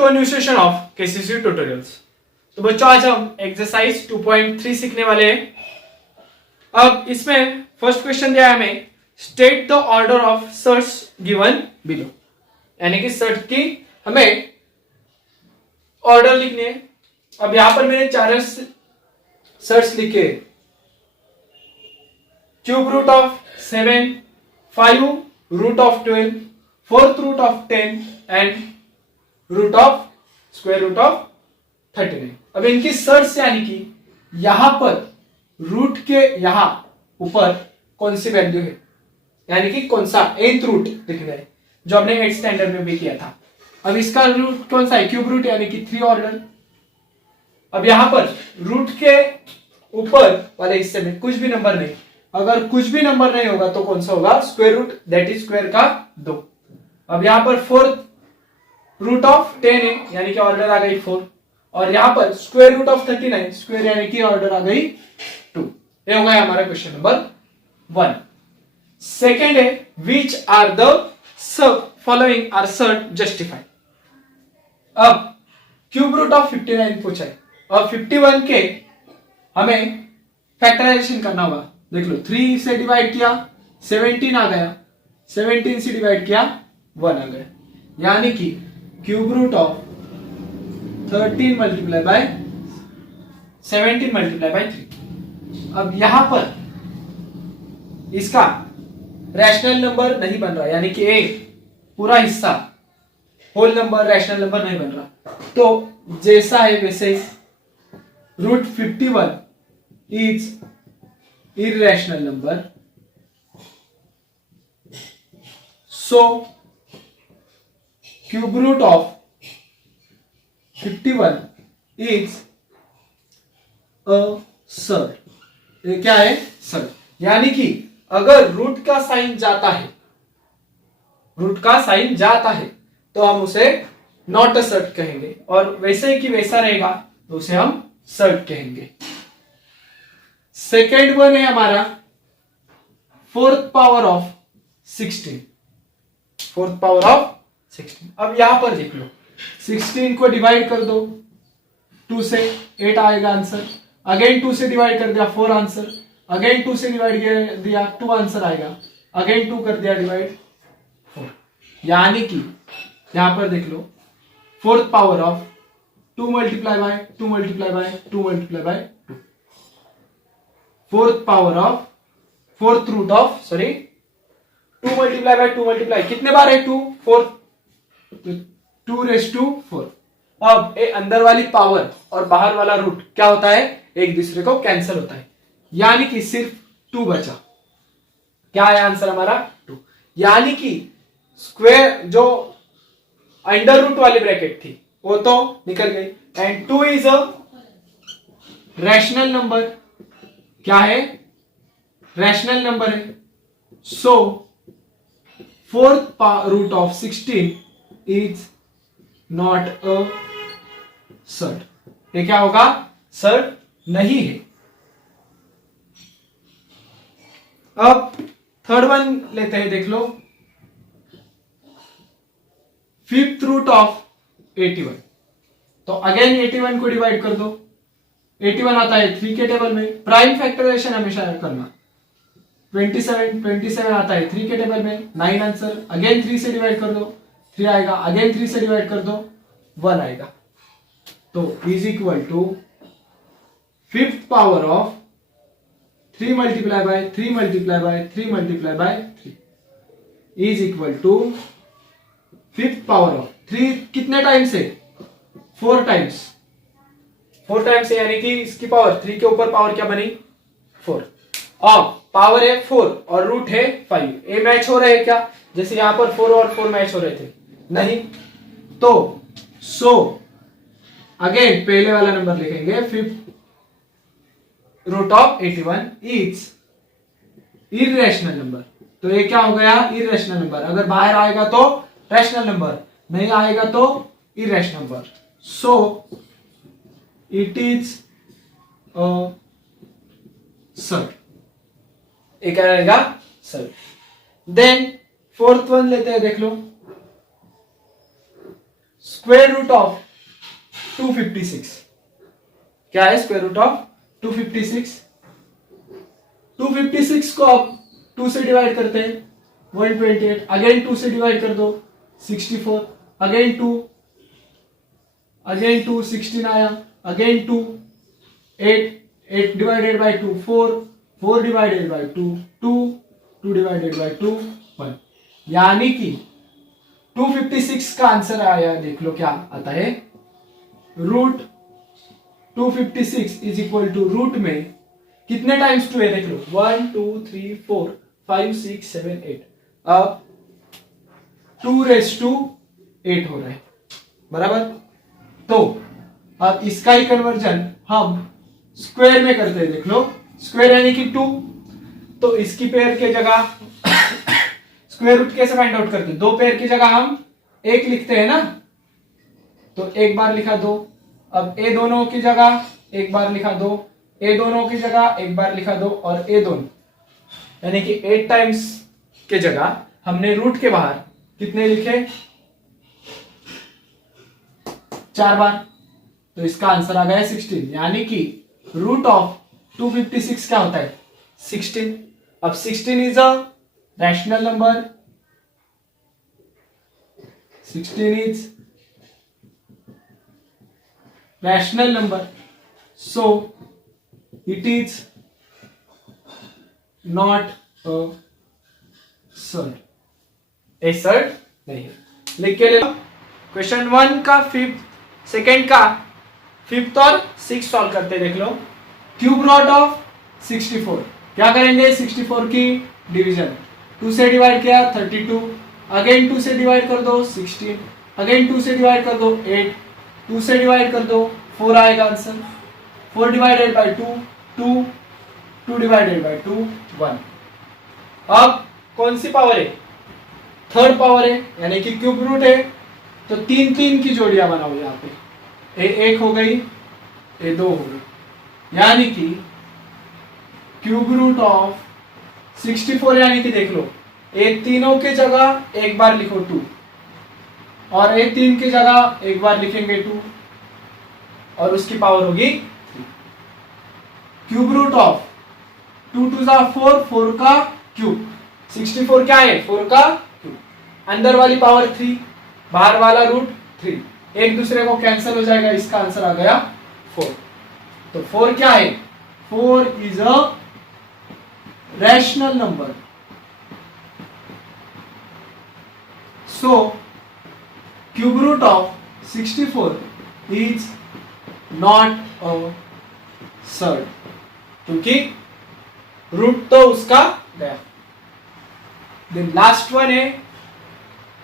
To a new session of KCC tutorials. तो बच्चों आज हम एक्सरसाइज 2.3 सीखने वाले हैं। अब इसमें फर्स्ट क्वेश्चन दिया है हमें, state the order of surds given below, यानी कि सर्ट की हमें ऑर्डर लिखनी है। अब यहां पर मैंने चार सर्ट्स लिखे, cube root of 7, 5 root of 12, 4th root of 10 and root of square root of 39। अब इनकी सर्च यानी कि यहां पर रूट के यहां ऊपर कौन सी वैल्यू है, यानी कि कौन सा nth रूट लिखना है, जो हमने 8th स्टैंडर्ड में भी किया था। अब इसका रूट कौन सा है, क्यूब रूट, यानी कि 3 ऑर्डर। अब यहां पर रूट के ऊपर वाले हिस्से में कुछ भी नंबर नहीं, अगर कुछ भी नंबर नहीं होगा तो कौन सा होगा, square root, that is square का 2। अब यहां पर 4th रूट ऑफ 10 है, यानी कि ऑर्डर आ गई 4, और यहां पर स्क्वायर रूट ऑफ 39 स्क्वायर, यानी कि ऑर्डर आ गई 2। ये हो गया हमारा क्वेश्चन नंबर 1। सेकेंड है, which are the following are surd justified. अब क्यूब रूट ऑफ 59 पूछा है, अब 51 के हमें फैक्टराइजेशन करना होगा। देख लो, 3 से डिवाइड किया 17 आ गया, 17 से डिवाइड किया 1 आ गया, यानी कि cube root of 13 multiply by 17 multiply by 3। अब यहां पर इसका रैशनल नंबर नहीं बन रहा, यानी कि ए पूरा हिस्सा होल नंबर रैशनल नंबर नहीं बन रहा, तो जैसा है वैसे root 51 is irrational number, so cube root of 51 is a surd। ये क्या है, सर्ड। यानी कि अगर रूट का साइन जाता है, रूट का साइन जाता है तो हम उसे नॉट अ सर्ड कहेंगे, और वैसे कि वैसा रहेगा तो उसे हम सर्ड कहेंगे। सेकेंड वन है हमारा 4th power of 16, 4th power of 16। अब यहां पर देख लो, 16 को डिवाइड कर दो 2 से, 8 आएगा आंसर। अगेन 2 से डिवाइड कर दिया 4 आंसर, अगेन 2 से डिवाइड कर दिया 2 आंसर आएगा, अगेन 2 कर दिया डिवाइड 4। यानी कि यहां पर देख लो 4th power of 2 multiply by 2 multiply by 2 multiply by 2, 4th power of 4th root of 2 multiply by 2 multiply, कितने बार है 2, 4, 2 रेज़ टू 4। अब ये अंदर वाली पावर और बाहर वाला रूट क्या होता है, एक दूसरे को कैंसिल होता है, यानी कि सिर्फ 2 बचा। क्या है आंसर हमारा, 2। यानी कि स्क्वायर जो अंडर रूट वाली ब्रैकेट थी वो तो निकल गई, and 2 is a rational number. क्या है, रैशनल नंबर है, so 4th root of 16 is not a surd. ये क्या होगा, सर्ड नहीं है। अब थर्ड वन लेते हैं, देख लो 5th रूट ऑफ 81। तो अगेन 81 को डिवाइड कर दो, 81 आता है 3 के टेबल में, प्राइम फैक्टराइजेशन हमेशा करना। 27 आता है 3 के टेबल में, 9 आंसर। अगेन 3 से डिवाइड कर दो 3 आएगा, अगेन 3 से डिवाइड कर दो 1 आएगा, तो is equal to 5th power of 3 multiply by 3 multiply by 3 multiply by 3 is equal to 5th power of 3 कितने टाइम्स है, 4 टाइम्स, 4 टाइम्स है, यानी कि इसकी पावर 3 के ऊपर पावर क्या बनी, 4। अब पावर है 4 और रूट है 5, ये मैच हो रहे हैं क्या, जैसे यहां पर 4 और 4 मैच हो रहे थे, नहीं, तो सो अगेन पहले वाला नंबर लिखेंगे, 5th root of 81 is irrational number. तो ये क्या हो गया, इररेशनल नंबर। अगर बाहर आएगा तो रैशनल नंबर, नहीं आएगा तो irrational number, so it is a surd. एक रहेगा सर्ड। देन 4th वन लेते हैं, देख लो स्क्वायर रूट ऑफ 256। क्या है स्क्वायर रूट ऑफ 256? 256 को अब 2 से डिवाइड करते हैं 128, अगेन 2 से डिवाइड कर दो 64, अगेन 2 16 आया, again 2 8 divided by 2 4 divided by 2 divided by 2 1, यानी कि 256 का आंसर आया, देख लो क्या आता है, root 256 is equal to root में कितने टाइम्स 2 है देख लो, 1 2 3 4 5 6 7 8, अब 2⁸ हो रहा है, बराबर। तो अब इसका ही कन्वर्जन हम स्क्वायर में करते हैं, देख लो स्क्वायर यानी कि 2, तो इसकी पेयर के जगह स्क्वायर रूट कैसे फाइंड आउट करते हैं, 2 पेयर की जगह हम 1 लिखते हैं ना, तो एक बार लिखा 2, अब ए दोनों की जगह एक बार लिखा 2, ए दोनों की जगह एक बार लिखा 2, और ए दोनों यानी कि 8 टाइम्स के जगह हमने रूट के बाहर कितने लिखे, 4 बार, तो इसका आंसर आ गया 16, यानी कि रूट ऑफ 256 क्या होता है 16। अब 16 is a rational number, 16 is rational number, so it is not a surd, A surd नहीं है। लिख के ले लो, क्वेश्चन 1 का 5th, सेकेंड का 5th और 6th सॉल्व करते हैं, देख लो। क्यूब रूट ऑफ 64, क्या करेंगे 64 की डिवीजन, 2 से डिवाइड किया 32, अगेन 2 से डिवाइड कर दो 16, अगेन 2 से डिवाइड कर दो 8, 2 से डिवाइड कर दो 4 आएगा answer, 4 divided by 2 divided by 2 1। अब कौन सी पावर है, थर्ड पावर है, यानी कि क्यूब रूट है, तो 3 3 की जोड़ियां बनाओ, यहाँ पे ए 1 हो गई, ए 2 हो गई, यानी कि क्यूब रूट ऑफ 64, यानी कि देख लो ए तीनों के जगह एक बार लिखो 2, और ए 3 की जगह एक बार लिखेंगे 2, और उसकी पावर होगी 3। क्यूब रूट ऑफ 2 2 4, 4 का क्यूब, 64 क्या है 4 का क्यूब, अंदर वाली पावर 3, बाहर वाला रूट 3, एक दूसरे को कैंसिल हो जाएगा, इसका आंसर आ गया 4। तो 4 क्या है, 4 is a rational number, so cube root of 64 is not a surd, क्योंकि रूट तो उसका गया। देन लास्ट वन है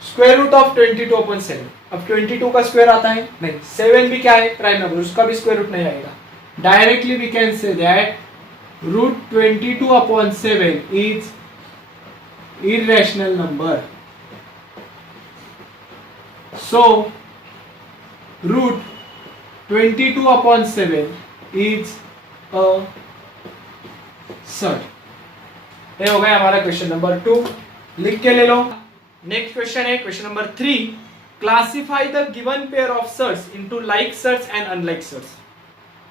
स्क्वायर रूट ऑफ 22/7। अब 22 का स्क्वायर आता है नहीं, 7 भी क्या है प्राइम नंबर, उसका भी स्क्वायर रूट नहीं आएगा, directly we can say that root 22/7 is irrational number, so root 22/7 is a surd। ये हो गया हमारा क्वेश्चन नंबर 2, लिख के ले लो। नेक्स्ट क्वेश्चन है question number 3, classify the given pair of surds into like surds and unlike surds.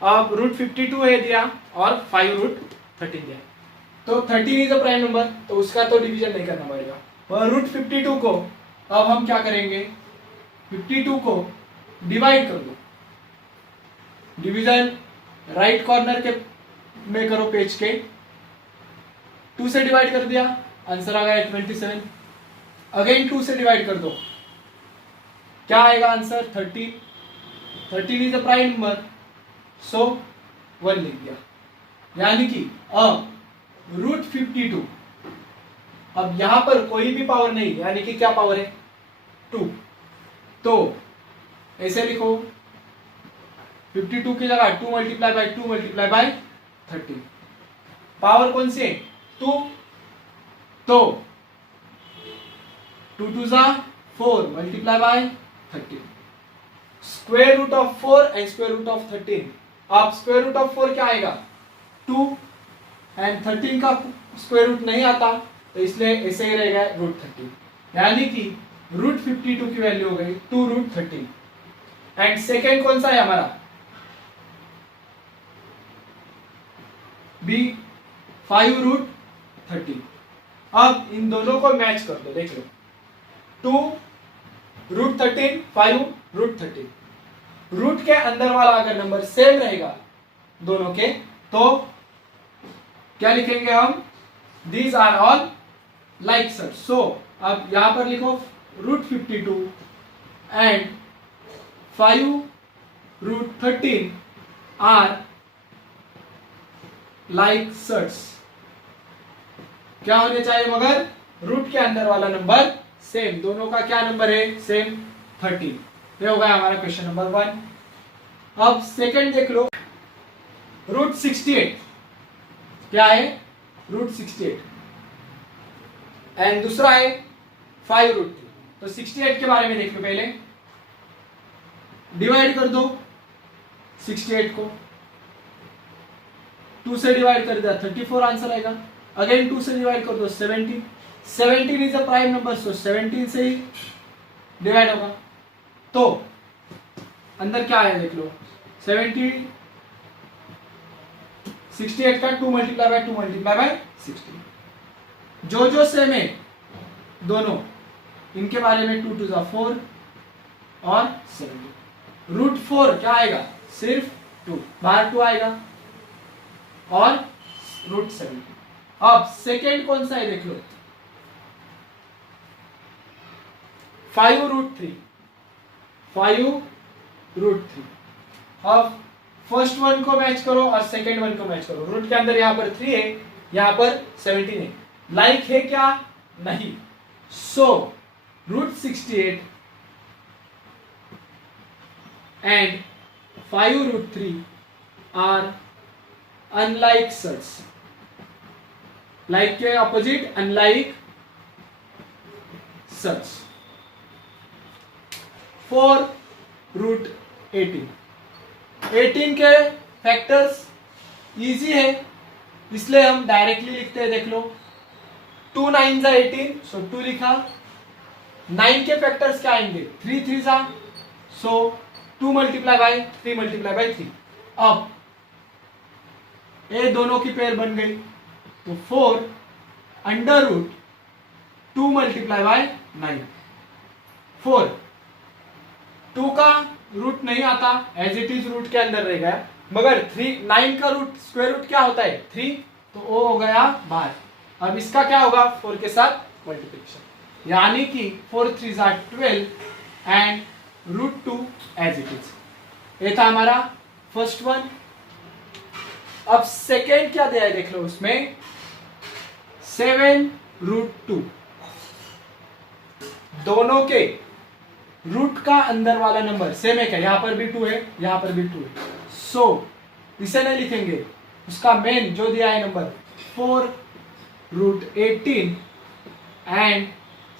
अब root 52 है दिया और 5 रूट 13 दिया, तो 13 इज अ प्राइम नंबर, तो उसका तो डिवीजन नहीं करना पड़ेगा, और रूट 52 को अब हम क्या करेंगे, 52 को डिवाइड कर दो, डिवीजन राइट कॉर्नर के में करो पेज के, 2 से डिवाइड कर दिया, आंसर आ गया 27, अगेन 2 से डिवाइड कर दो, क्या आएगा answer 13, 13 is a prime number, so 1 लिख दिया, यानी कि अब रूट 52, अब यहां पर कोई भी पावर नहीं, यानी कि क्या पावर है 2, तो ऐसे लिखो 52 की जगह 2 multiply by 2 multiply by 13, power कौन सी है 2, तो 2 2 4 multiply by 13, square root of 4 and square root of 13, आप स्क्वायर रूट ऑफ 4 क्या आएगा 2 एंड 13 का स्क्वायर रूट नहीं आता, तो इसलिए ऐसे ही रहेगा रूट 13, यानी कि रूट 52 की वैल्यू हो गई 2√13। एंड सेकेंड कौन सा है हमारा, बी 5√13। अब इन दोनों को मैच कर दो, देख लो 2√13, 5√13। रूट के अंदर वाला अगर नंबर सेम रहेगा दोनों के, तो क्या लिखेंगे हम, these are all like such. So अब यहां पर लिखो √52 एंड 5√13 आर लाइक सच। क्या होने चाहिए मगर, रूट के अंदर वाला नंबर सेम, दोनों का क्या नंबर है, सेम 13। ये होगा हमारा क्वेश्चन नंबर 1। अब सेकंड देख लो, √68 क्या है, √68 एंड दूसरा है 5√3। तो 68 के बारे में देख लो, पहले डिवाइड कर दो 68 को, 2 से डिवाइड कर दिया 34 आंसर आएगा। अगेन 2 से डिवाइड कर दो 17, 17 इज अ प्राइम नंबर, सो 17 से ही डिवाइड होगा। तो अंदर क्या है देख लो, 68 का 2 मल्टीप्लाई बाय 2 मल्टीप्लाई बाय 60, जो सेम है दोनों, इनके बारे में 2 2 4 और 70। √4 क्या आएगा, सिर्फ 2, बाहर 2 आएगा और √70। अब सेकेंड कौन सा है देख लो, 5√3, 5√3। अब फर्स्ट वन को मैच करो और सेकेंड वन को मैच करो। रूट के अंदर यहां पर 3 है, यहां पर 17 है, लाइक है क्या, नहीं। सो √68 एंड 5√3 आर अनलाइक सच। लाइक के अपोजिट अनलाइक सच। 4√18, 18 के फैक्टर्स इजी है, इसलिए हम डायरेक्टली लिखते हैं, देख लो 2 9 जा 18, सो 2 लिखा। 9 के फैक्टर्स क्या आएंगे, 3 3 जा, सो 2 मल्टीप्लाई बाय 3 मल्टीप्लाई बाय 3। अब ये दोनों की पेयर बन गई, तो 4√2 मल्टीप्लाई बाय 9। 4 2 का रूट नहीं आता, एज इट इज रूट के अंदर रहेगा, मगर 9 का रूट स्क्वायर रूट क्या होता है 3, तो वो हो गया बाहर। अब इसका क्या होगा, 4 के साथ मल्टीप्लिकेशन, यानी कि 4 3 12 एंड √2 एज इट इज। ये था हमारा फर्स्ट वन। अब सेकेंड क्या दिया है देख लो, उसमें 7√2, दोनों के रूट का अंदर वाला नंबर सेम है क्या, यहां पर भी 2 है, यहां पर भी 2 है, सो इसे नहीं लिखेंगे, उसका मेन जो दिया है नंबर 4√18 एंड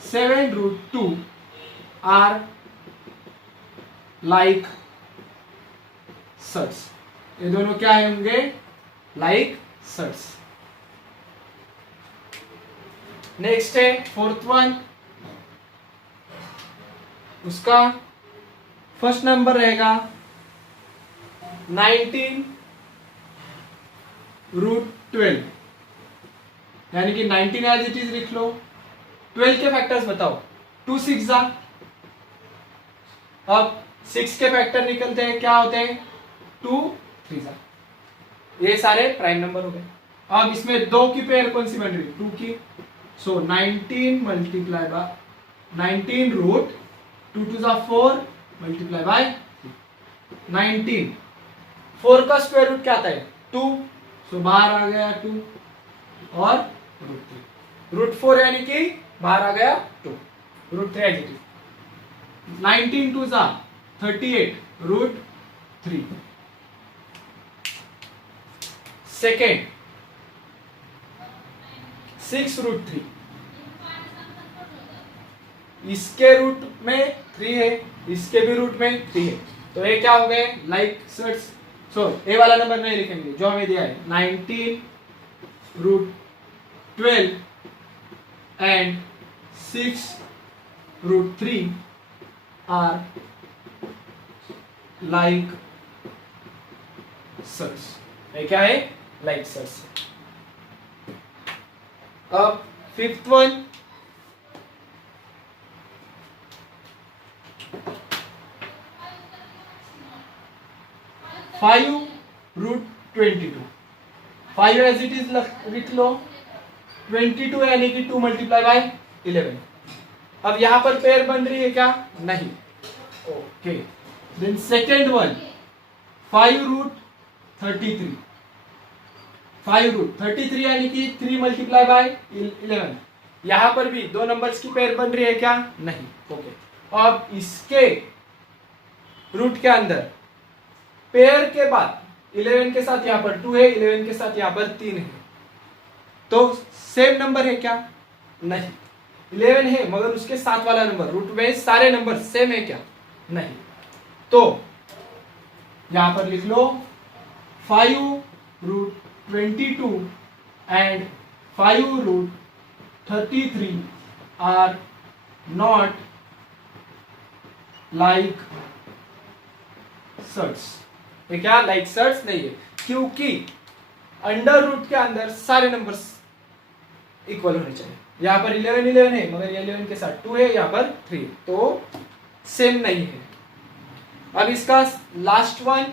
7√2 आर लाइक सच। ये दोनों क्या है होंगे, लाइक सच। नेक्स्ट है फोर्थ वन, उसका फर्स्ट नंबर रहेगा 19√12, यानी कि 19 एज इट इज लिख लो। 12 के फैक्टर्स बताओ, 2 6 जा, अब 6 के फैक्टर निकलते हैं, क्या होते हैं 2 3 जा, ये सारे प्राइम नंबर हो गए। अब इसमें 2 की पेयर कौन सी बन रही, 2 की, सो 19 मल्टीप्लाई बाय 19√2 2 4 मल्टीप्लाई बाय 19। 4 का स्क्वायर रूट क्या आता है 2, सो बाहर आ गया 2 और √4 यानी कि बाहर आ गया 2, √3 एज इट इज। 19 2 जा 38 √3। सेकेंड 6√3, इसके रूट में 3 है, इसके भी रूट में 3 है, तो ये क्या हो गए लाइक सच। सो ये वाला नंबर नहीं लिखेंगे जो हमें दिया है, 19√12 एंड 6 √3 आर लाइक सर्च। ये क्या है? Like search. अब fifth one, 5√22। 5 as it is लिख लो, 22 यानी कि 2 मल्टीप्लाई बाय 11। अब यहां पर पेयर बन रही है क्या? नहीं। Okay, then second one, 5√33। 5√33 यानी कि 3 मल्टीप्लाई बाय 11। यहां पर भी दो नंबर्स की पेयर बन रही है क्या? नहीं। ओके, अब इसके रूट के अंदर पेयर के बाद 11 के साथ यहां पर 2 है, 11 के साथ यहां पर 3 है, तो सेम नंबर है क्या? नहीं। 11 है मगर उसके साथ वाला नंबर, रूट में सारे नंबर सेम है क्या? नहीं। तो यहां पर लिख लो 5√22 and 5√33 are not like surds. ये क्या? लाइक सर्च नहीं है, क्योंकि अंडर रूट के अंदर सारे नंबर्स इक्वल होने चाहिए। यहां पर 11 है मगर 11 के साथ 2 है, यहां पर 3, तो सेम नहीं है। अब इसका लास्ट वन,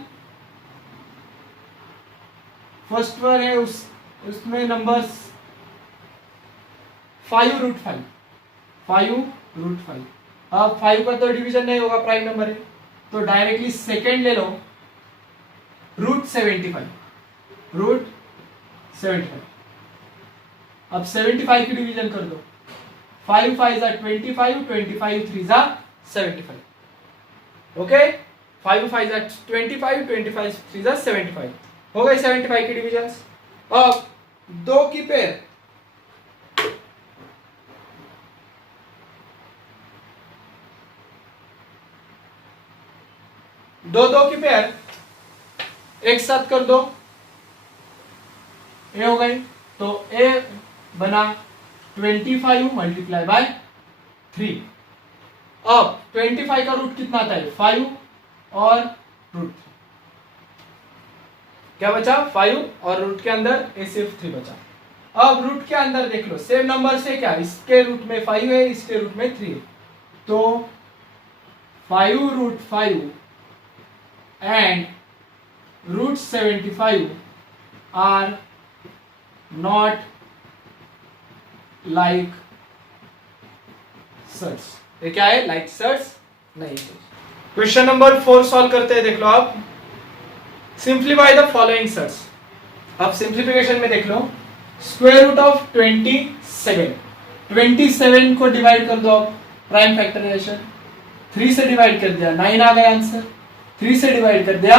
फर्स्ट वन है उसमें नंबर्स 5√5। 5√5। अब 5 का तो डिवीजन नहीं होगा, प्राइम नंबर है, तो डायरेक्टली सेकेंड ले लो, √75। √75। अब 75 की डिवीजन कर दो, 5 5 जा 25, 25 3 जा 75। ओके, 5 5 जा 25, 25 3 जा 75। हो गई 75 की डिवीजन। अब दो की पेयर, दो की पेयर एक साथ कर दो, ए हो गई, तो ए बना 25 मल्टीप्लाई बाय 3। अब 25 का रूट कितना आता है? 5 और रूट क्या बचा? 5 और रूट के अंदर ए सिर्फ 3 बचा। अब रूट के अंदर देख लो, सेम नंबर से क्या, इसके रूट में 5 है, इसके रूट में 3 है, तो 5√5 and √75 are not like search। ये क्या है? लाइक सर्च नहीं है। क्वेश्चन नंबर 4 सॉल्व करते हैं, देख लो आप। Simplify the following search. अब सिंप्लीफिकेशन में देख लो, स्क्वायर रूट ऑफ 27 को डिवाइड कर दो आप, प्राइम फैक्टराइजेशन 3 से डिवाइड कर दिया, 9 आ गया आंसर। 3 से डिवाइड कर दिया,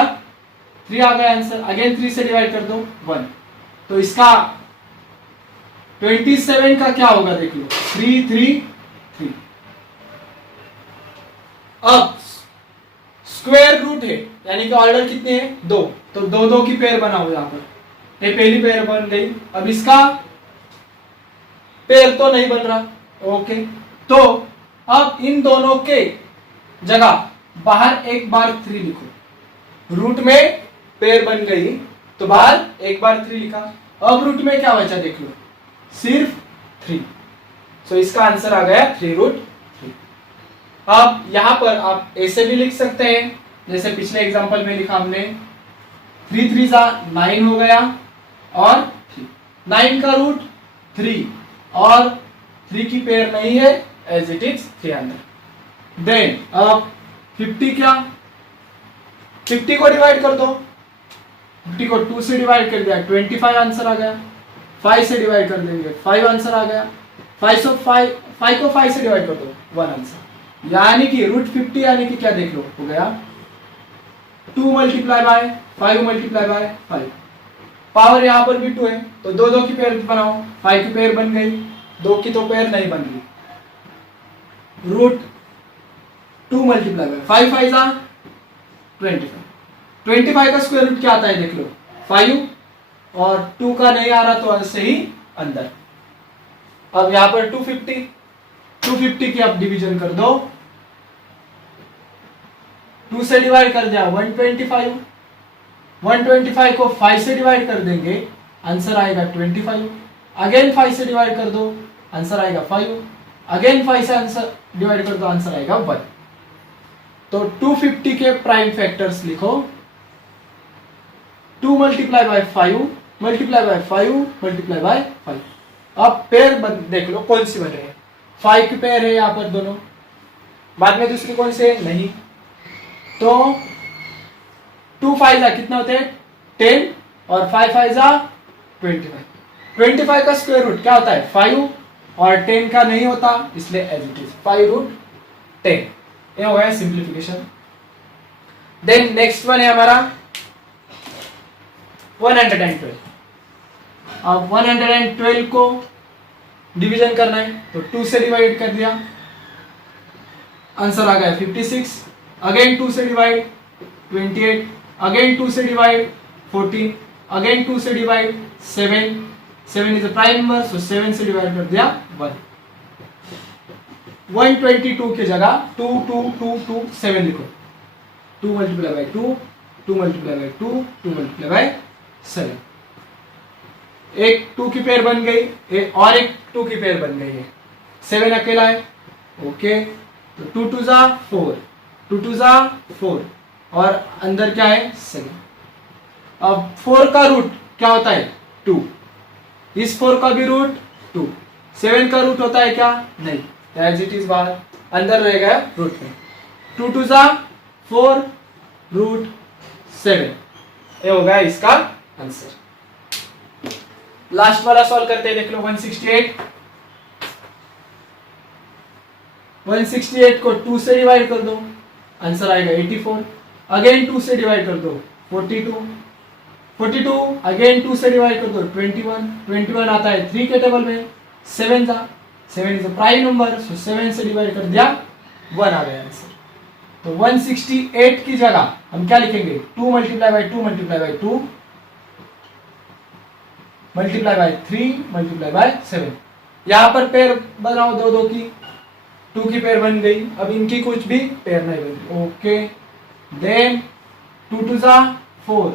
3 आ गया आंसर। अगेन 3 से डिवाइड कर दो, 1। तो इसका 27 का क्या होगा देख लो, 3 3 3। अब स्क्वायर रूट है यानी कि ऑर्डर कितने हैं? 2, तो 2 2 की पेयर बनाओ यहां पर। ये पहली पेयर बन गई। अब इसका पेयर तो नहीं बन रहा, ओके, तो अब इन दोनों के जगह बाहर एक बार 3 लिखो। रूट में पेयर बन गई तो बाहर एक बार 3 लिखा। अब रूट में क्या बचा देख लो, सिर्फ 3। सो इसका आंसर आ गया 3√3। अब यहां पर आप ऐसे भी लिख सकते हैं जैसे पिछले एग्जांपल में लिखा हमने, 3 3 जा 9 हो गया और 3। 9 का रूट 3 और 3 की पेयर नहीं है, एज इट इज 3 अंदर। देन अब 50 क्या, 50 को डिवाइड कर दो, 50 को 2 से डिवाइड कर दिया, 25 आंसर आ गया। 5 से डिवाइड कर देंगे, 5 आंसर आ गया। 5 को 5 से डिवाइड कर दो, 1 आंसर। यानी कि √50 यानी कि क्या देख लो, हो गया 2 multiply bye 5 multiply by 5। Power यहां पर भी 2 है, तो 2 2 की पेयर बनाओ, 5 की पेयर बन गई, 2 की तो पेयर नहीं बन रही। √2 मल्टीप्लाई बाय 5 5 जा 25। 25 का स्क्वायर रूट क्या आता है देख लो, 5, और 2 का नहीं आ रहा तो ऐसे ही अंदर। अब यहां पर 250, 250 की आप डिवीजन कर दो, 2 से डिवाइड कर दिया 125, 125 को 5 से डिवाइड कर देंगे, आंसर आएगा 25। अगेन 5 से डिवाइड कर दो, आंसर आएगा 5। अगेन 5 से आंसर डिवाइड कर दो, आंसर आएगा 1। तो 250 के प्राइम फैक्टर्स लिखो, 2 multiply bye 5 multiply by 5 multiply by 5। अब पेयर देख लो कौन सी बन रही है, 5 की पेयर है यहाँ पर दोनों, बाद में दूसरी कौन सी है, नहीं। तो 2 5 जा कितना होते हैं 10 और 5 5 जा 25। 25 का स्क्वायर रूट क्या होता है 5 और 10 का नहीं होता, इसलिए एज इट इज 5 रूट 10। ये हो गया सिंप्लीफिकेशन। देन नेक्स्ट वन है हमारा 112। अब 112 को डिवीजन करना है, तो 2 से डिवाइड कर दिया, आंसर आ गया 56। अगेन 2 से डिवाइड 28, अगेन 2 से डिवाइड 14, अगेन 2 से divide 7, 7 is a prime number, so 7 से डिवाइड कर दिया 1। 122 की जगह 2 2 2 2 7 लिखो, 2 multiply by 2, 2 multiply by 2, 2 multiply bye 7। एक 2 की पेयर बन गई, और एक 2 की पेयर बन गई है, 7 अकेला है, ओके। तो 2 2 जा 4, 2 2 जा 4, और अंदर क्या है 7। अब 4 का रूट क्या होता है 2, इस 4 का भी रूट 2, 7 का रूट होता है क्या, नहीं, एज इट इज बाहर, अंदर रहेगा रूट में। 2 2 जा 4 रूट 7, ये हो गया इसका आंसर। लास्ट वाला सॉल्व करते हैं, देख लो 168। 168 को 2 से डिवाइड कर दो, आंसर आएगा 84। अगेन 2 से डिवाइड कर दो 42, 42 अगेन 2 से डिवाइड कर दो 21, 21 आता है 3 के टेबल में, 7 था, 7 is a prime number, so 7 से डिवाइड कर दिया 1 आ गया आंसर। तो 168 की जगह हम क्या लिखेंगे 2 multiply by 2 multiply by 2 multiply by 3 multiply bye 7। यहां पर पेयर बनाओ 2 2 की, 2 की पेयर बन गई, अब इनकी कुछ भी पेयर नहीं बन, ओके। देन 2 2 जा 4,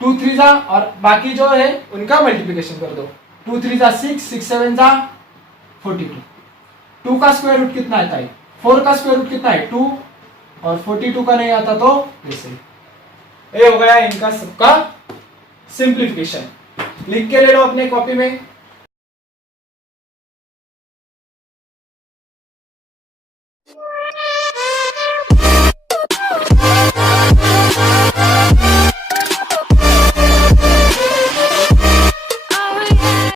2 3 जा, और बाकी जो है उनका मल्टीप्लिकेशन कर दो, 2 3 जा 6, 6 7 जा 42। 2 का स्क्वायर रूट कितना आता है 4 का स्क्वायर रूट कितना है 2, और 42 का नहीं आता, तो ऐसे ये हो गया इनका सबका सिंप्लीफिकेशन। लिख के ले लो अपने कॉपी में।